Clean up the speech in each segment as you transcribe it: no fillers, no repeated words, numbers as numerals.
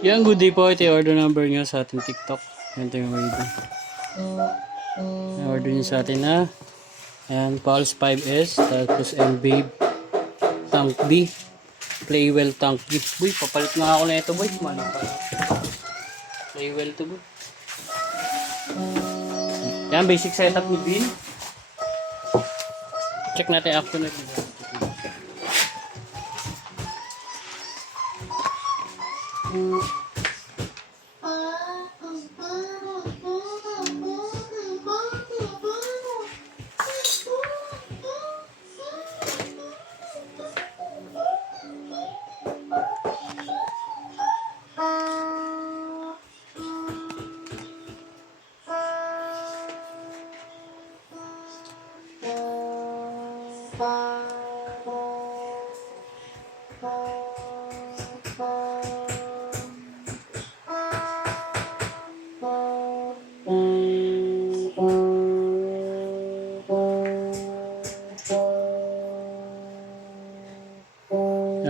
Yan, good day po. Ito yung order number nyo sa ating TikTok. Ito yung order. Order nyo sa atin na ayan, Pulse 5S, tapos Babe Tank B, Playwell Tank B. Boy, papalit nga ako na ito, boy. Mali pa. Playwell to, boy. Yan, basic setup ni Bin. Check natin after na ito.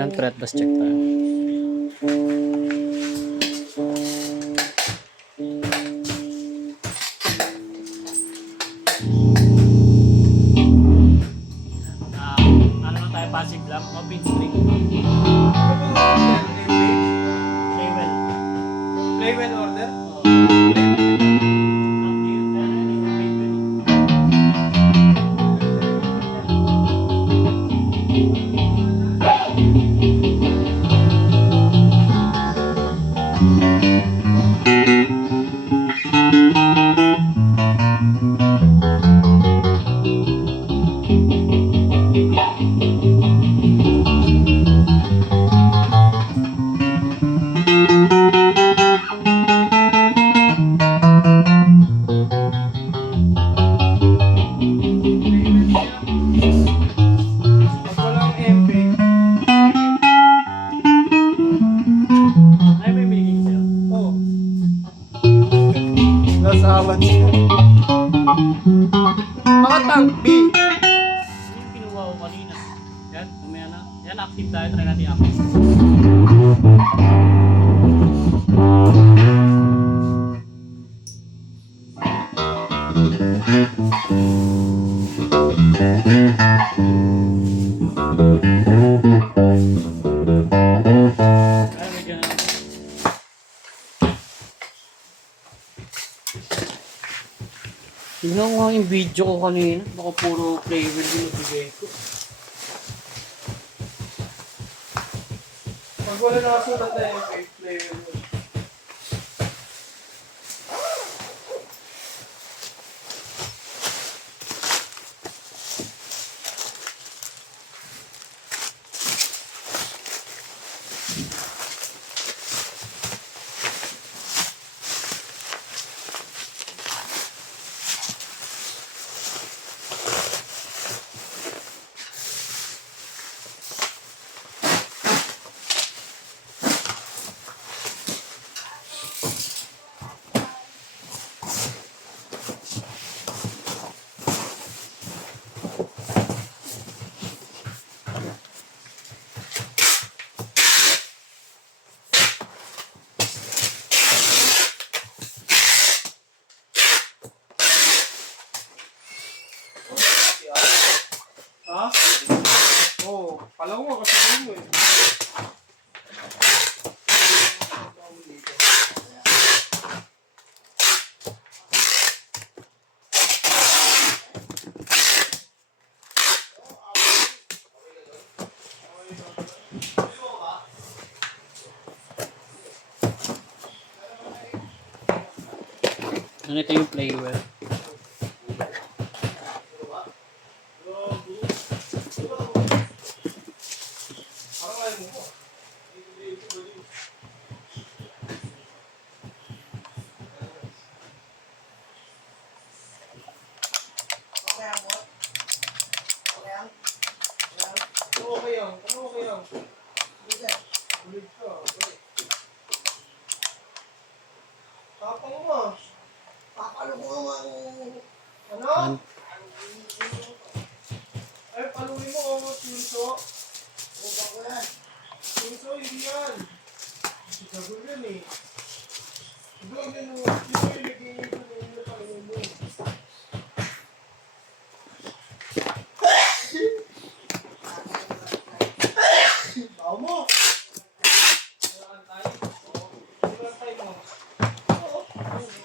Yan, thread bus check tayo. Ano na tayo, passive lang, open string. Playwell. Playwell order? Awan siya. Mga tank B. Yung kinuha ko kanina. Yan, mamaya na. Yan, active tayo. Try natin active. Tingnan ko nga yung video ko kanina. Baka puro Playwell yung nabigay ko. Pag wala nakasulat na yung Playwell. Ha? Oo. Kala ko nga kasi mo eh. Ito yung Playwell. Tapang mo. Papalo mo naman. Ano? Ay, paluin mo. Sinso. Sinso, hindi yan. Sabi yun eh. Doon yun yung ilagay nyo yung panginoon mo. Tao mo!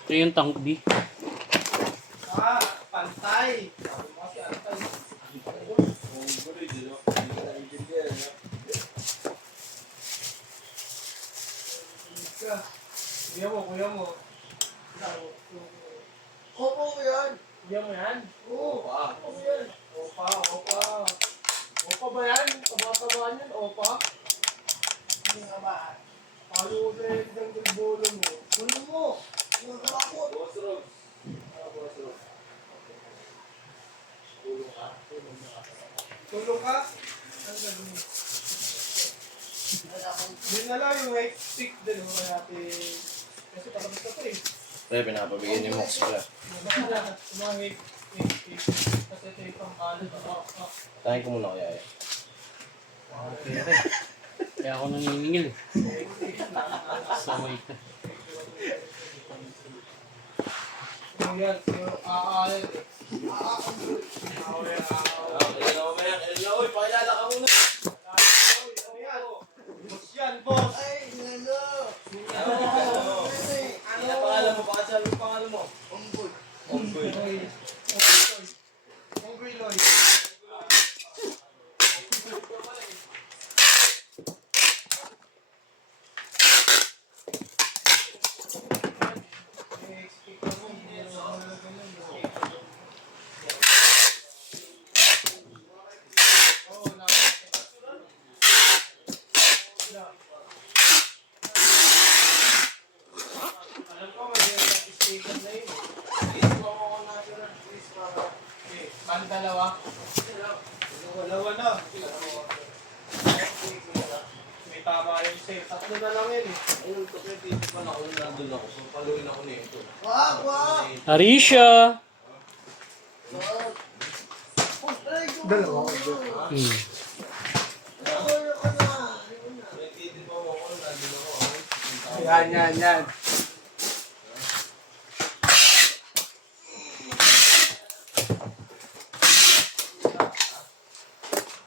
Ito yung tank B. Ah, pantay! Sabi mo kasi antay. Kuya mo, kuya mo. Opo yan. Kuya mo yan? Oo. Opo yan. Opa, opa. Opa ba yan? Taba-taba yan, opa? Hindi nga ba? Paano ko sa ng gulbolo mo? Gulo mo. Yung kapakot. Tulong ka? Ang gano'n. Yun na lang yung white stick din mo natin. Kasi palabas na ito eh. Pre, pinapabigyan ni Mox pala. Mga white stick. Kasi ito yung pangkalit. Tayin ko muna kaya yan. Okay rin. Kaya ako naniningil eh. Samay ka. Yan, yung aalin eh. Uy, pakilala ka muna. Boss yan, boss! Ay, nalo. Ano pangalan mo? Baka sabi yung pangalan mo. Umboy. Onggoy. Hungry Lloyd. Alam ko, may sticker na yun. Ang dalawa? Dalawa na. May tama yung sale. Tatlo na lang yun eh. Ayun, ito pre, titip pa na ako nung nandun ako. So, paluin ako nito. Wag, wag. Arisha! Wag. Dalawa. Hmm. Dalawa ka na. Nagtitip ako ako nung nandun ako. Yan.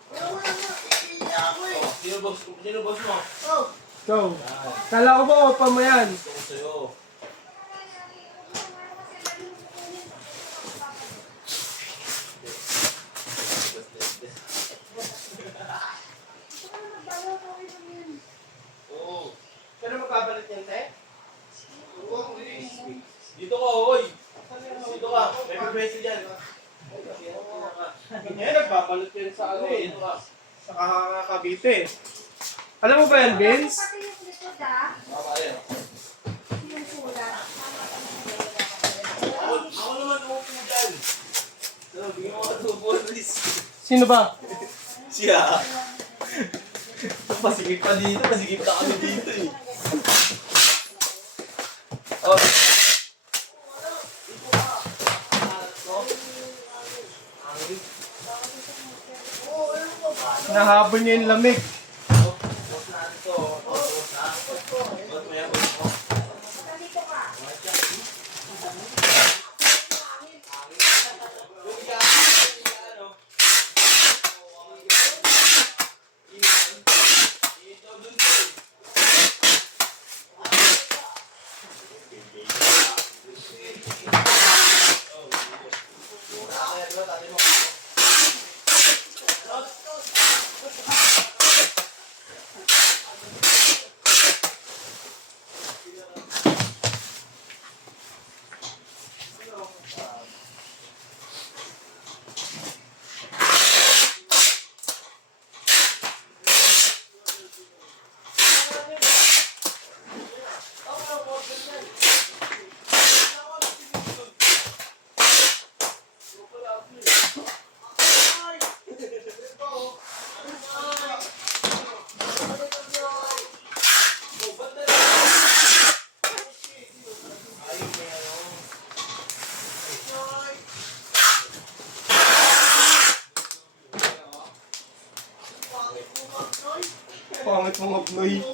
Dalawa na. Iiyak ako eh. Sino boss mo? Oh. So, kala ko ba opa mo yan? Gusto ko sa'yo. Oo. Pero magbabalit yan, te? Dito ka, oy! Dito ka, may pipesi dyan. Ganyan, nagbabalot yan sa ano eh. Dito ka. Sa Cavite. Alam mo ba yan, Vince? Pati yung likod ah, Baka yan. yung sulat. Ako naman uupo dyan. So, bigyan mo ka tubo, please. Sino ba? Siya. Pasigip pa dito, pasigip na kami dito eh. Oh. Nahabol niya yung lamig. Boss natin to. Boss na. Boss mo yan, boss mo. Nandito ka. Yung ano? Ito dun to eh. Pangit mong apnoy.